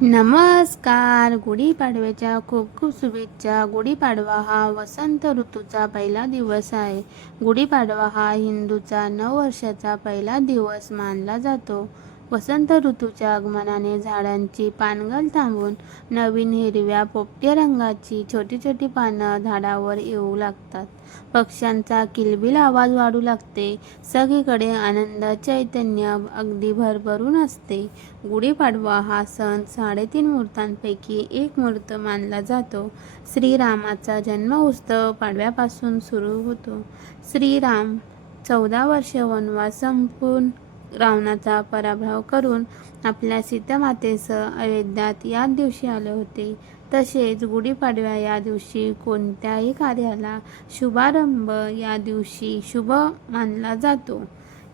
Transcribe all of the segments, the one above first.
नमस्कार. गुढीपाडव्याच्या खूप खूप शुभेच्छा. गुढीपाडवा हा वसंत ऋतूचा पहिला दिवस आहे. गुढीपाडवा हा हिंदूचा नववर्षाचा पहिला दिवस मानला जातो. वसंत ऋतूच्या आगमनाने झाडांची पानगळ थांबून नवीन हिरव्या पोपट्या रंगाची छोटी छोटी पानं झाडावर येऊ लागतात. पक्ष्यांचा किलबिल आवाज वाढू लागते. सगळीकडे आनंद चैतन्य अगदी भरभरून असते. गुढीपाडवा हा सण साडेतीन मूर्तांपैकी एक मूर्त मानला जातो. श्रीरामाचा जन्म उत्सव पाडव्यापासून सुरू होतो. श्रीराम चौदा वर्ष वनवास संपून रावणाचा पराभव करून आपल्या सीतामातेसह अयोध्यात याच दिवशी आले होते. तसेच गुढीपाडव्या या दिवशी कोणत्याही कार्याला शुभारंभ या दिवशी शुभ मानला जातो.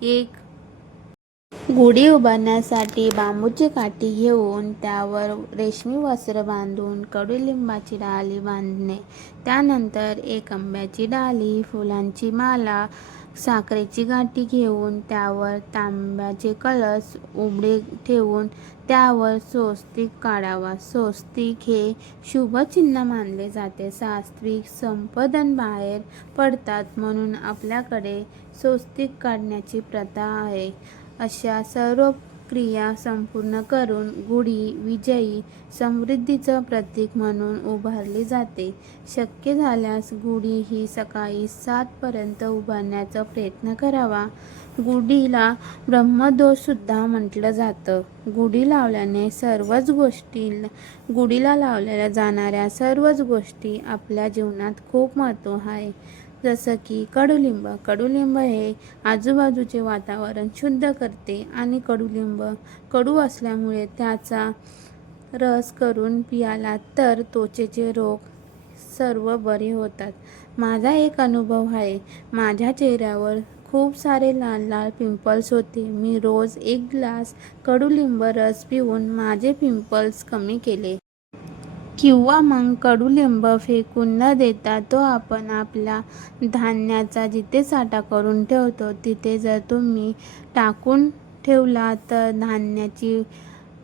एक गुढी उभारण्यासाठी बांबूची काठी घेऊन त्यावर रेशमी वस्त्र बांधून कडुलिंबाची डाली बांधणे. त्यानंतर एक आंब्याची डाली फुलांची माला साखरेची गाठी घेऊन त्यावर तांब्याचे कळस उघडे ठेवून त्यावर स्वस्तिक काढावा. स्वस्तिक हे शुभचिन्ह मानले जाते. सास्त्विक संपदन बाहेर पडतात म्हणून आपल्याकडे स्वस्तिक काढण्याची प्रथा आहे. अशा सर्व क्रिया संपूर्ण करून गुढी विजयी समृद्धीचं प्रतीक म्हणून उभारली जाते. शक्य झाल्यास गुढी ही सकाळी सातपर्यंत उभारण्याचा प्रयत्न करावा. गुढीला ब्रह्मदोषसुद्धा म्हटलं जातं. गुढी लावल्याने सर्वच गोष्टी गुढीला लावलेल्या जाणाऱ्या सर्वच गोष्टी आपल्या जीवनात खूप महत्त्व आहे. जसं की कडुलिंब. कडुलिंब हे आजूबाजूचे वातावरण शुद्ध करते आणि कडुलिंब कडू असल्यामुळे त्याचा रस करून पियाला तर त्वचेचे रोग सर्व बरे होतात. माझा एक अनुभव आहे. माझ्या चेहऱ्यावर खूप सारे लाल लाल पिंपल्स होते. मी रोज एक ग्लास कडुलिंब रस पिऊन माझे पिंपल्स कमी केले. किंवा मग कडुलिंब फेकून न देता तो आपण आपला धान्याचा जिथे साठा करून ठेवतो तिथे जर तुम्ही टाकून ठेवला तर धान्याची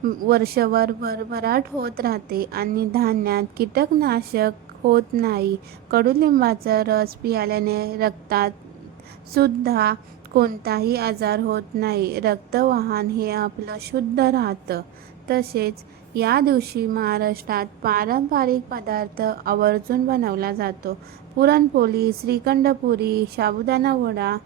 वर्षभर भरभराट होत राहते आणि धान्यात कीटकनाशक होत नाही. कडुलिंबाचा रस पियाल्याने रक्तात सुद्धा कोणताही आजार होत नाही. रक्तवाहन हे आपलं शुद्ध राहतं. तसेच या दिवशी महाराष्ट्रात पारंपरिक पदार्थ आवर्जून बनवला जातो. पुरणपोळी श्रीखंडपुरी साबुदाणा वडा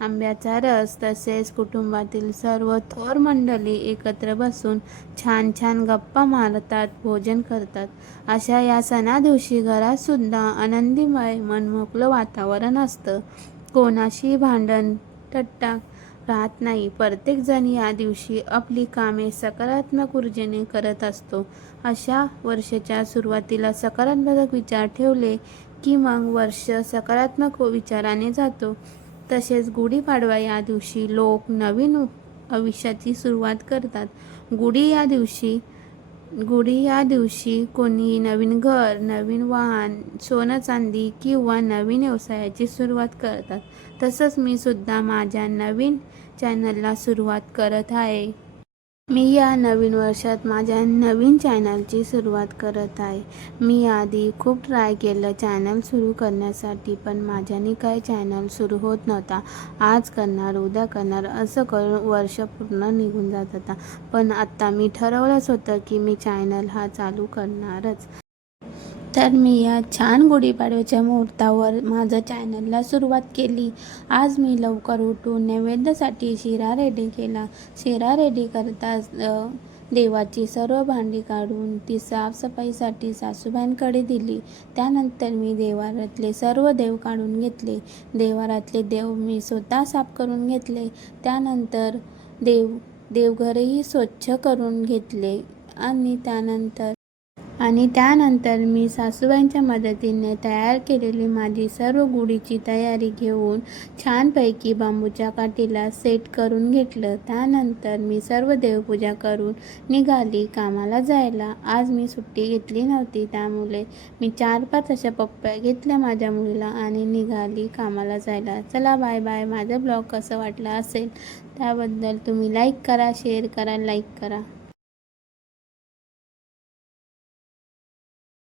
आंब्याचा रस तसेच कुटुंबातील सर्व थोर मंडळी एकत्र बसून छान छान गप्पा मारतात भोजन करतात. अशा या सणा दिवशी घरातसुद्धा आनंदीमय मनमोकलं वातावरण असतं. कोणाशी भांडण टट्टा राहत नाही. प्रत्येकजण या दिवशी आपली कामे सकारात्मक ऊर्जेने करत असतो. अशा वर्षाच्या सुरुवातीला सकारात्मक विचार ठेवले की मग वर्ष सकारात्मक विचाराने जातो. तसेच गुढीपाडवा या दिवशी लोक नवीन आयुष्याची सुरुवात करतात. गुढी या दिवशी गुढी या दिवशी कोणी नवीन घर नवीन वाहन सोनं चांदी किंवा नवीन व्यवसायाची सुरुवात करतात. तसंच मी सुद्धा माझ्या नवीन चॅनलला सुरुवात करत आहे. मी या नवीन वर्षात माझ्या नवीन चॅनलची सुरुवात करत आहे. मी आधी खूप ट्राय केलं चॅनल सुरू करण्यासाठी पण माझ्याने काय चॅनल सुरू होत नव्हता. आज करणार उद्या करणार असं करून वर्ष पूर्ण निघून जात होता. पण आत्ता मी ठरवलंच होतं की मी चॅनल हा चालू करणारच. तर मी या छान गुढीपाडव्याच्या मुहूर्तावर माझं चॅनलला सुरुवात केली. आज मी लवकर उठून नैवेद्यासाठी शिरा रेडी केला. शिरा रेडी करताच देवाची सर्व भांडी काढून ती साफसफाईसाठी सासूबाईंकडे दिली. त्यानंतर मी देवारातले सर्व देव काढून घेतले. देवारातले देव मी स्वतः साफ करून घेतले. त्यानंतर देव देवघरही स्वच्छ करून घेतले. आणि त्यानंतर आणि त्यानंतर मी सासूबाईंच्या मदतीने तयार केलेली माझी सर्व गुढीची तयारी घेऊन छानपैकी बांबूच्या काठीला सेट करून घेतलं. त्यानंतर मी सर्व देवपूजा करून निघाली कामाला जायला. आज मी सुट्टी घेतली नव्हती त्यामुळे मी चार पाच अशा पप्प्या घेतल्या माझ्या मुलीला आणि निघाली कामाला जायला. चला बाय बाय माझा ब्लॉग कसं वाटला असेल त्याबद्दल तुम्ही लाईक करा शेअर करा लाईक करा.